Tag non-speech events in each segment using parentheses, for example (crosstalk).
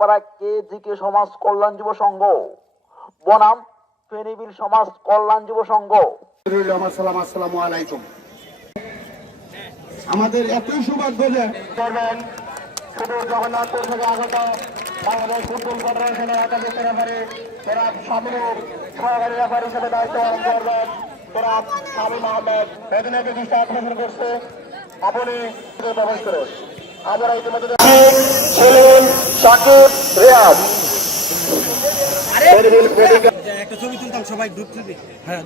পাড়া কেজিকে সমাজ কল্যাণ যুব সংঘ। বনাম ফেনিবিল সমাজ কল্যাণ যুব সংঘ। রইল আমার সালাম আসসালামু আলাইকুম আমাদের এতই সৌভাগ্য যে করবেন শুধু জগন্নাথপুর থেকে আগত বাংলাদেশ ফুটবল ফেডারেশনের একাধিক রেফারি তোরা শামীম সহকারী রেফারি হিসেবে দায়িত্ব পালন করবেন তোরা শামীম আহমেদ। করছে আপনি প্রবেশ করুন। আমরা ইতিমধ্যে সাকিব রিয়াজ। একটা ছবি তুলতাম সবাই গ্রুপ থেকে। হ্যাঁ।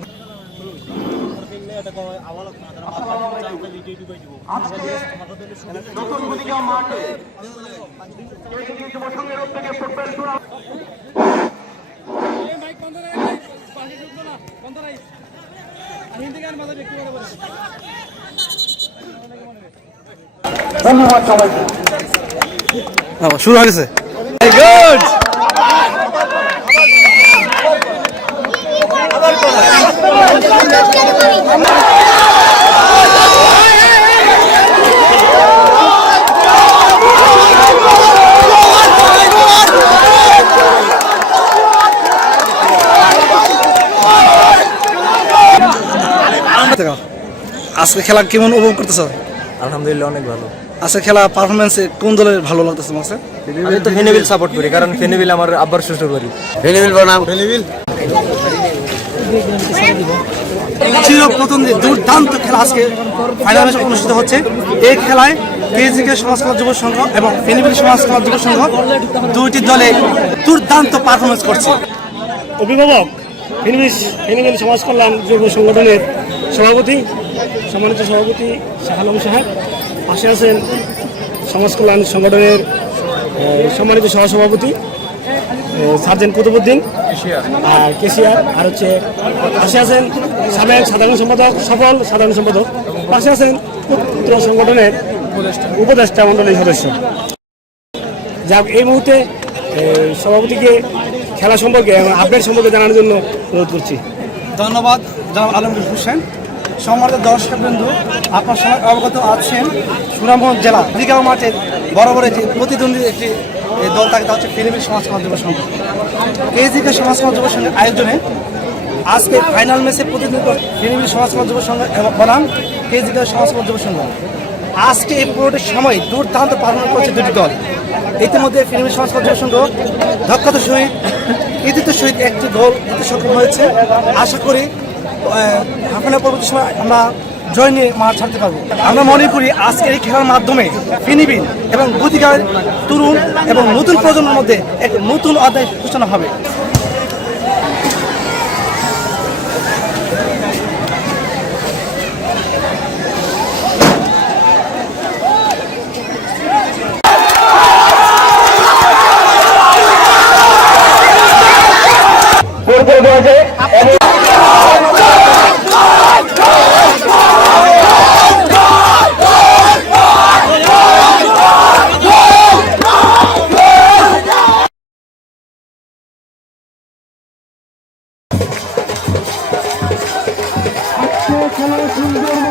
ধন্যবাদ সবাইকে। শুরু হয়ে গেছে। আজকে খেলা কেমন উপভোগ করতেছ? আলহামদুলিল্লাহ অনেক ভালো। আজকে খেলা পারফরমেন্সে কোন দলের ভালো লাগতেছে মাসে? আমি তো ফেনিবিল সাপোর্ট করি কারণ ফেনিবিল আমার আব্বার শ্বশুর বাড়ি। চির প্রতিদ্বন্দ্বী দুর্দান্ত খেলা আজকে। ফাইনাল ম্যাচ অনুষ্ঠিত হচ্ছে। এই খেলায় কেজিকে সমাজ কল্যাণ যুব সংঘ এবং ফেনিবিল সমাজ কল্যাণ যুব সংঘ দুইটি দলে দুর্দান্ত পারফরমেন্স করছে। অভিভাবক ফিনিমিস ফিনিমিল সমাজ কল্যাণ যুব সংগঠনের সভাপতি সম্মানিত সভাপতি শাহ আলম সাহেব। পাশে আছেন সমাজ কল্যাণ সংগঠনের সম্মানিত সহসভাপতি সার্জেন্ট কুতুবুদ্দিন আর কেসিয়ার আর হচ্ছে পাশে আছেন সাবেক সাধারণ সম্পাদক, সফল সাধারণ সম্পাদক। পাশে আছেন পুত্র সংগঠনের উপদেষ্টা মণ্ডলীর সদস্য। যা এই মুহূর্তে সভাপতিকে খেলা সম্পর্কে আপডেট সম্পর্কে জানানোর জন্য অনুরোধ করছি। ধন্যবাদ আলমগীর হোসেন। সম্মানিত দর্শক বিন্দু আপনার সবাই অবগত আছেন সুনামগঞ্জ জেলা দিগাঁও মাঠে বরাবর যে প্রতিদ্বন্দ্বী একটি এই দল থাকে তা হচ্ছে ফিলিপিন সমাজ যুব সংঘ। কেজিকে সমাজ সমাজ যুব সংঘের আয়োজনে আজকে ফাইনাল ম্যাচে প্রতিদ্বন্দ্বী ফিলিপিন সমাজ যুব সংঘ বনাম কেজিকে সমাজ সমাজ যুব সংঘ। আজকে এই পুরোটির সময় দুর্দান্ত পালন করেছে দুটি দল। ইতিমধ্যে সমাজ যুব সংঘ দক্ষতার সহিত কৃতিত্বের সহিত একটি গোল দিতে সক্ষম হয়েছে। আশা করি হাফেনা পরবর্তী সময় আমরা জয় নিয়ে মাঠ ছাড়তে পারব। আমরা মনে করি আজকের এই খেলার মাধ্যমে ফিনিবিন এবং গতিকার তরুণ এবং নতুন প্রজন্মের মধ্যে এক নতুন অধ্যায় সূচনা হবে। 嗯 (laughs)